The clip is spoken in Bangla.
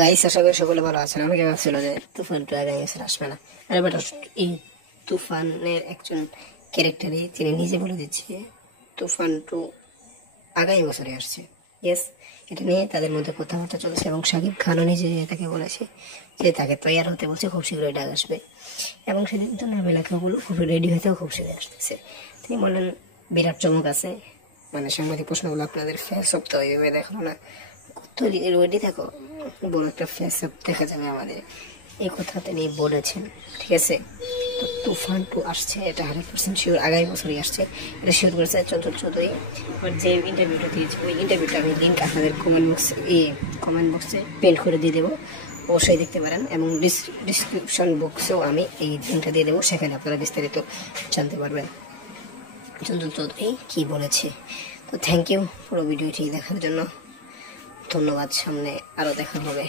গাইস আশা করি সকলে ভালো আছেন। আমাকে ভাবছিল যে তুফান টু আগামী বছর আসবে না, আরে বাট এই তুফানের একজন ক্যারেক্টারই তিনি নিজে বলে দিচ্ছে তুফান টু আগামী বছরে আসছে। ইয়েস, এটা নিয়ে তাদের মধ্যে কথাবার্তা চলছে এবং শাকিব খানও নিজে তাকে বলেছে যে তাকে তৈয়ার হতে বলছে, খুব শীঘ্রই ডাক আসবে এবং সেদিন তো নামে লেখাগুলো খুব রেডি হতেও খুব শীঘ্রই আসতেছে। তিনি বললেন বিরাট চমক আছে, মানে সাংবাদিক প্রশ্নগুলো আপনাদের ফেস অফ তো এইভাবে দেখালো না, কত রেডি থাকো, বড় একটা ফেস অফ দেখা যাবে আমাদের, এই কথা তিনি বলেছেন। ঠিক আছে, তো তুফান টু আসছে, এটা 100% শিওর, আগামী বছরই আসছে, এটা শিওর করেছে চঞ্চল চৌধুরী। আবার যে ইন্টারভিউটা দিয়েছে ওই ইন্টারভিউটা আমি লিঙ্ক আপনাদের কমেন্ট বক্সে পেন্ট করে দিয়ে দেবো, অবশ্যই দেখতে পারেন এবং ডিসক্রিপশন বক্সেও আমি এই লিঙ্কটা দিয়ে দেবো, সেখানে আপনারা বিস্তারিত জানতে পারবেন চঞ্চল চৌধুরী কী বলেছে। তো থ্যাংক ইউ পুরো ভিডিওটি দেখার জন্য, ধন্যবাদ। সামনে আরও দেখা হবে।